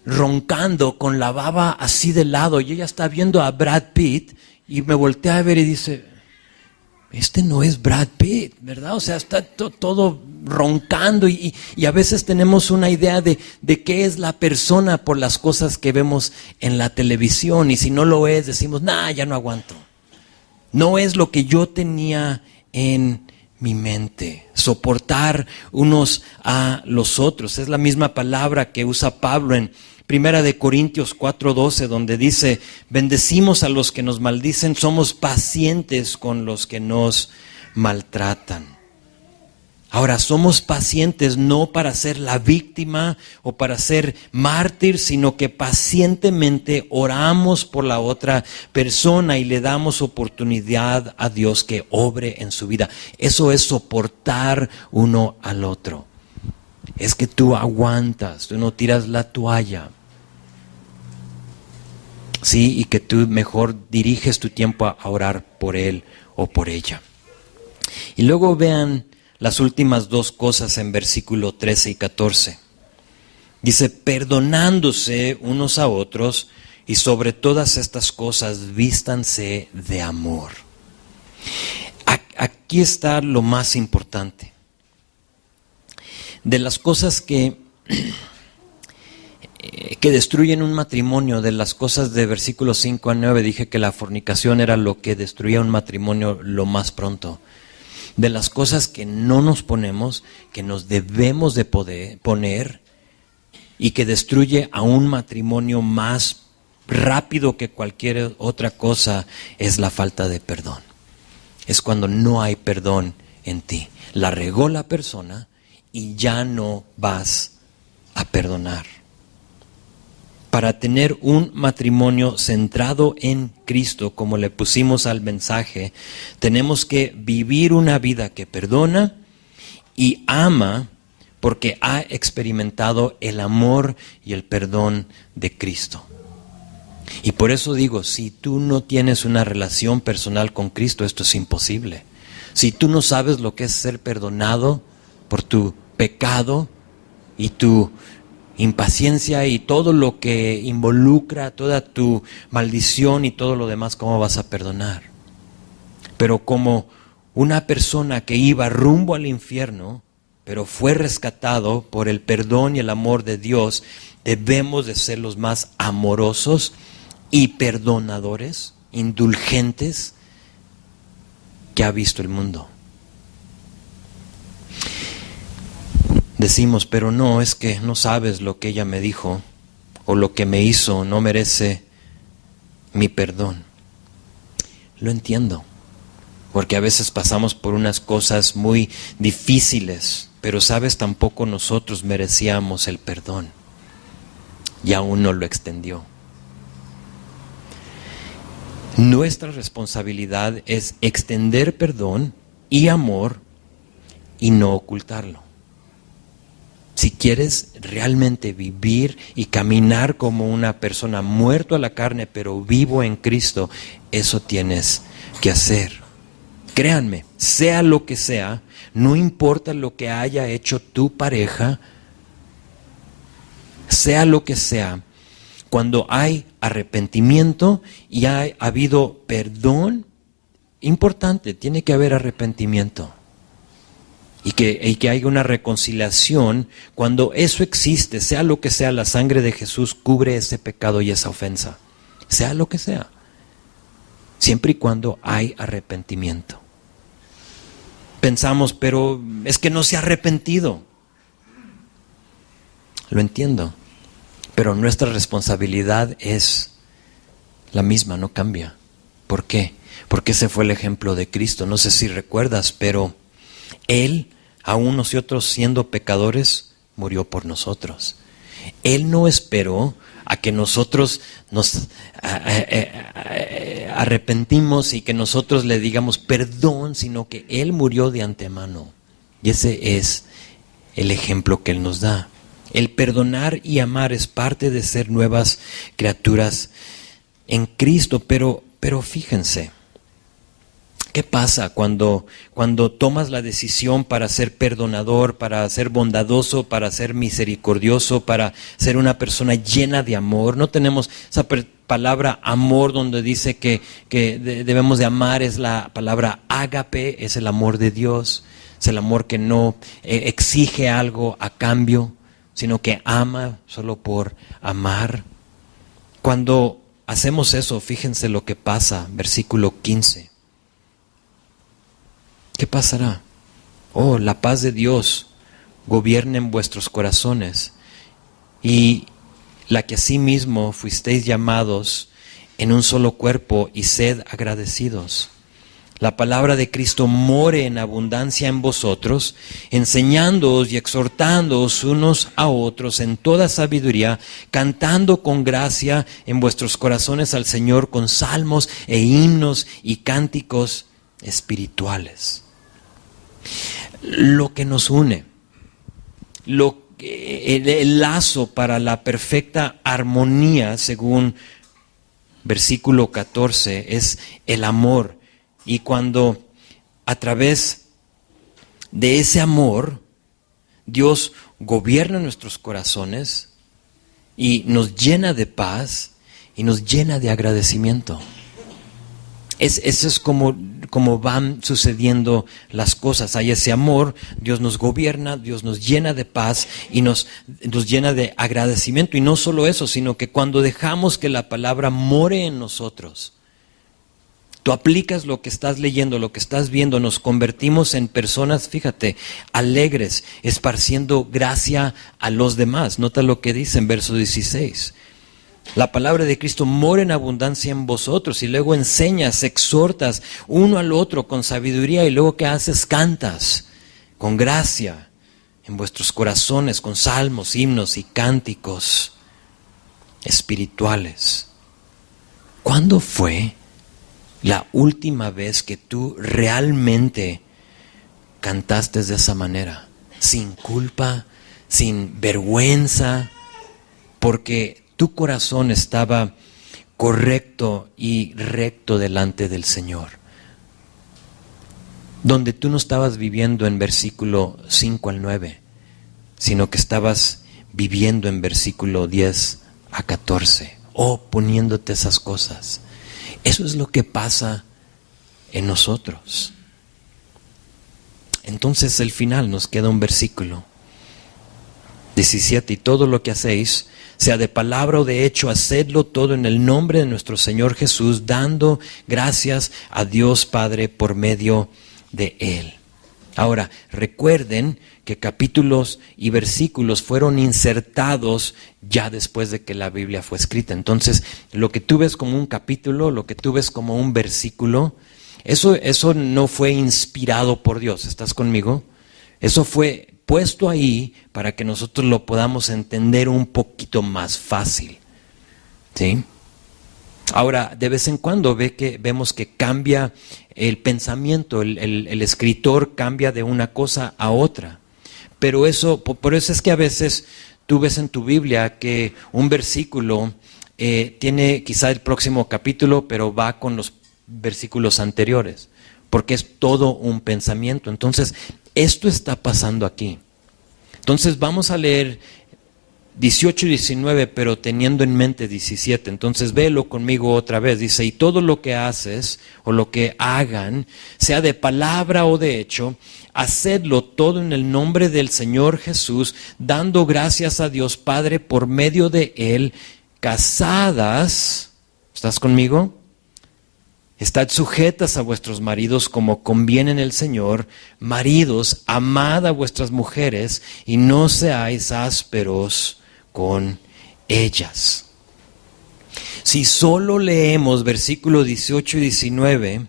roncando, con la baba así de lado, y ella está viendo a Brad Pitt y me voltea a ver y dice, este no es Brad Pitt, ¿verdad? O sea, está todo roncando y a veces tenemos una idea de qué es la persona por las cosas que vemos en la televisión, y si no lo es, decimos, nah, ya no aguanto. No es lo que yo tenía en mi mente. Soportar unos a los otros. Es la misma palabra que usa Pablo en 1 Corintios 4:12, donde dice, bendecimos a los que nos maldicen, somos pacientes con los que nos maltratan. Ahora, somos pacientes no para ser la víctima o para ser mártir, sino que pacientemente oramos por la otra persona y le damos oportunidad a Dios que obre en su vida. Eso es soportar uno al otro. Es que tú aguantas, tú no tiras la toalla. Sí, y que tú mejor diriges tu tiempo a orar por él o por ella. Y luego vean las últimas dos cosas en versículo 13 y 14. Dice, perdonándose unos a otros y sobre todas estas cosas vístanse de amor. Aquí está lo más importante. De las cosas que destruyen un matrimonio, de las cosas de versículos 5 a 9, dije que la fornicación era lo que destruía un matrimonio lo más pronto. De las cosas que no nos ponemos, que nos debemos de poder poner y que destruye a un matrimonio más rápido que cualquier otra cosa, es la falta de perdón. Es cuando no hay perdón en ti. La regó la persona y ya no vas a perdonar. Para tener un matrimonio centrado en Cristo, como le pusimos al mensaje, tenemos que vivir una vida que perdona y ama porque ha experimentado el amor y el perdón de Cristo. Y por eso digo, si tú no tienes una relación personal con Cristo, esto es imposible. Si tú no sabes lo que es ser perdonado por tu pecado y tu impaciencia y todo lo que involucra, toda tu maldición y todo lo demás, ¿cómo vas a perdonar? Pero como una persona que iba rumbo al infierno, pero fue rescatado por el perdón y el amor de Dios, debemos de ser los más amorosos y perdonadores, indulgentes, que ha visto el mundo. Decimos, pero no, es que no sabes lo que ella me dijo o lo que me hizo, no merece mi perdón. Lo entiendo, porque a veces pasamos por unas cosas muy difíciles, pero sabes, tampoco nosotros merecíamos el perdón y aún no lo extendió. Nuestra responsabilidad es extender perdón y amor y no ocultarlo. Si quieres realmente vivir y caminar como una persona muerto a la carne, pero vivo en Cristo, eso tienes que hacer. Créanme, sea lo que sea, no importa lo que haya hecho tu pareja, sea lo que sea, cuando hay arrepentimiento y ha habido perdón, importante, tiene que haber arrepentimiento. Y que haya una reconciliación. Cuando eso existe, sea lo que sea, la sangre de Jesús cubre ese pecado y esa ofensa. Sea lo que sea. Siempre y cuando hay arrepentimiento. Pensamos, pero es que no se ha arrepentido. Lo entiendo. Pero nuestra responsabilidad es la misma, no cambia. ¿Por qué? Porque ese fue el ejemplo de Cristo. No sé si recuerdas, pero Él aún nosotros siendo pecadores, murió por nosotros. Él no esperó a que nosotros nos arrepentimos y que nosotros le digamos perdón, sino que Él murió de antemano. Y ese es el ejemplo que Él nos da. El perdonar y amar es parte de ser nuevas criaturas en Cristo, pero fíjense, ¿qué pasa cuando tomas la decisión para ser perdonador, para ser bondadoso, para ser misericordioso, para ser una persona llena de amor? No tenemos esa palabra amor donde dice que debemos de amar, es la palabra ágape, es el amor de Dios, es el amor que no exige algo a cambio, sino que ama solo por amar. Cuando hacemos eso, fíjense lo que pasa, versículo 15. ¿Qué pasará? Oh, la paz de Dios gobierne en vuestros corazones, y la que asimismo fuisteis llamados en un solo cuerpo, y sed agradecidos. La palabra de Cristo more en abundancia en vosotros, enseñándoos y exhortándoos unos a otros en toda sabiduría, cantando con gracia en vuestros corazones al Señor con salmos e himnos y cánticos espirituales. Lo que nos une, el lazo para la perfecta armonía, según versículo 14, es el amor. Y cuando a través de ese amor Dios gobierna nuestros corazones y nos llena de paz y nos llena de agradecimiento. Eso es como van sucediendo las cosas. Hay ese amor, Dios nos gobierna, Dios nos llena de paz y nos llena de agradecimiento. Y no solo eso, sino que cuando dejamos que la palabra more en nosotros, tú aplicas lo que estás leyendo, lo que estás viendo, nos convertimos en personas, fíjate, alegres, esparciendo gracia a los demás. Nota lo que dice en verso 16. La palabra de Cristo mora en abundancia en vosotros, y luego enseñas, exhortas uno al otro con sabiduría, y luego ¿qué haces? Cantas con gracia en vuestros corazones con salmos, himnos y cánticos espirituales. ¿Cuándo fue la última vez que tú realmente cantaste de esa manera? Sin culpa, sin vergüenza, porque tu corazón estaba correcto y recto delante del Señor. Donde tú no estabas viviendo en versículo 5 al 9, sino que estabas viviendo en versículo 10 a 14, poniéndote esas cosas. Eso es lo que pasa en nosotros. Entonces al final nos queda un versículo 17, y todo lo que hacéis, sea de palabra o de hecho, hacedlo todo en el nombre de nuestro Señor Jesús, dando gracias a Dios Padre por medio de Él. Ahora, recuerden que capítulos y versículos fueron insertados ya después de que la Biblia fue escrita. Entonces, lo que tú ves como un capítulo, lo que tú ves como un versículo, eso no fue inspirado por Dios. ¿Estás conmigo? Eso fue puesto ahí para que nosotros lo podamos entender un poquito más fácil. ¿Sí? Ahora, de vez en cuando vemos que cambia el pensamiento, el escritor cambia de una cosa a otra. Pero por eso es que a veces tú ves en tu Biblia que un versículo tiene quizá el próximo capítulo, pero va con los versículos anteriores, porque es todo un pensamiento. Entonces, esto está pasando aquí. Entonces vamos a leer 18 y 19, pero teniendo en mente 17. Entonces véelo conmigo otra vez. Dice, y todo lo que haces o lo que hagan, sea de palabra o de hecho, hacedlo todo en el nombre del Señor Jesús, dando gracias a Dios Padre por medio de Él. Casadas, ¿estás conmigo? Estad sujetas a vuestros maridos como conviene en el Señor. Maridos, amad a vuestras mujeres y no seáis ásperos con ellas. Si solo leemos versículos 18 y 19,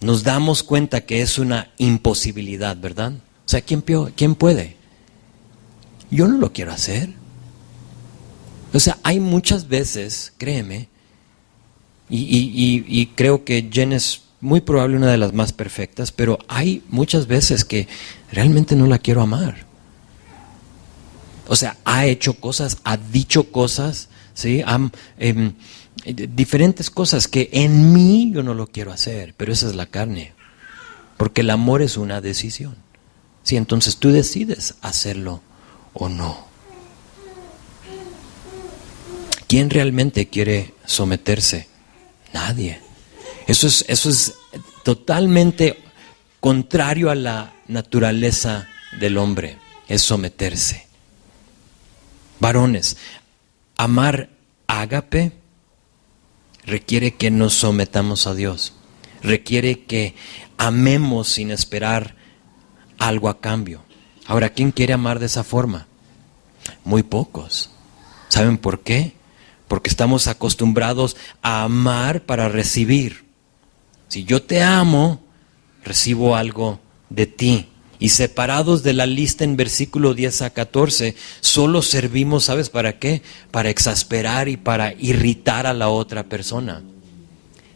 nos damos cuenta que es una imposibilidad, ¿verdad? O sea, ¿quién puede? Yo no lo quiero hacer. O sea, hay muchas veces, créeme, y creo que Jen es muy probable una de las más perfectas, pero hay muchas veces que realmente no la quiero amar. O sea, ha hecho cosas, ha dicho cosas, ¿sí? Diferentes cosas que en mí yo no lo quiero hacer, pero esa es la carne. Porque el amor es una decisión. Sí, entonces tú decides hacerlo o no. ¿Quién realmente quiere someterse? Nadie. Eso es totalmente contrario a la naturaleza del hombre, es someterse. Varones, amar ágape requiere que nos sometamos a Dios. Requiere que amemos sin esperar algo a cambio. Ahora, ¿quién quiere amar de esa forma? Muy pocos. ¿Saben por qué? Porque estamos acostumbrados a amar para recibir. Si yo te amo, recibo algo de ti. Y separados de la lista en versículo 10 a 14, solo servimos, ¿sabes para qué? Para exasperar y para irritar a la otra persona.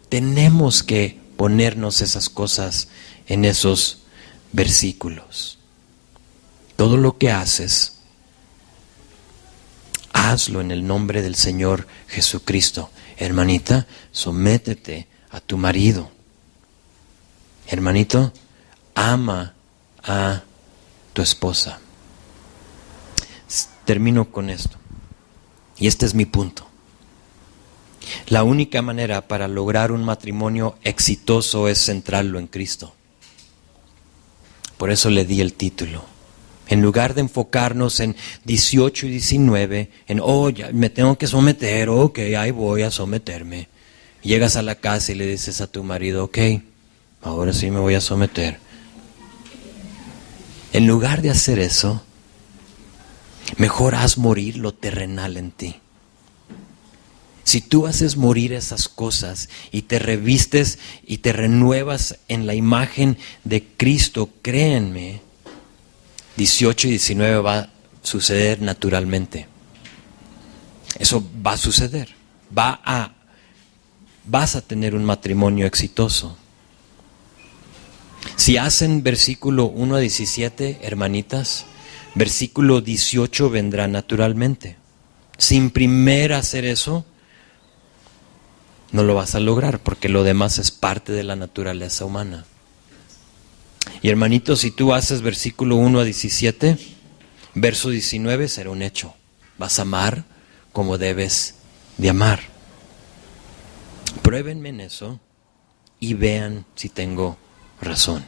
Tenemos que ponernos esas cosas en esos versículos. Todo lo que haces, hazlo en el nombre del Señor Jesucristo. Hermanita, sométete a tu marido. Hermanito, ama a tu esposa. Termino con esto. Y este es mi punto. La única manera para lograr un matrimonio exitoso es centrarlo en Cristo. Por eso le di el título. En lugar de enfocarnos en 18 y 19, en, ya me tengo que someter, ok, ahí voy a someterme. Llegas a la casa y le dices a tu marido, ok, ahora sí me voy a someter. En lugar de hacer eso, mejor haz morir lo terrenal en ti. Si tú haces morir esas cosas y te revistes y te renuevas en la imagen de Cristo, créanme, 18 y 19 va a suceder naturalmente. Eso va a suceder. Vas a tener un matrimonio exitoso. Si hacen versículo 1 a 17, hermanitas, versículo 18 vendrá naturalmente. Sin primero hacer eso, no lo vas a lograr, porque lo demás es parte de la naturaleza humana. Y hermanito, si tú haces versículo 1 a 17, verso 19 será un hecho. Vas a amar como debes de amar. Pruébenme en eso y vean si tengo razón.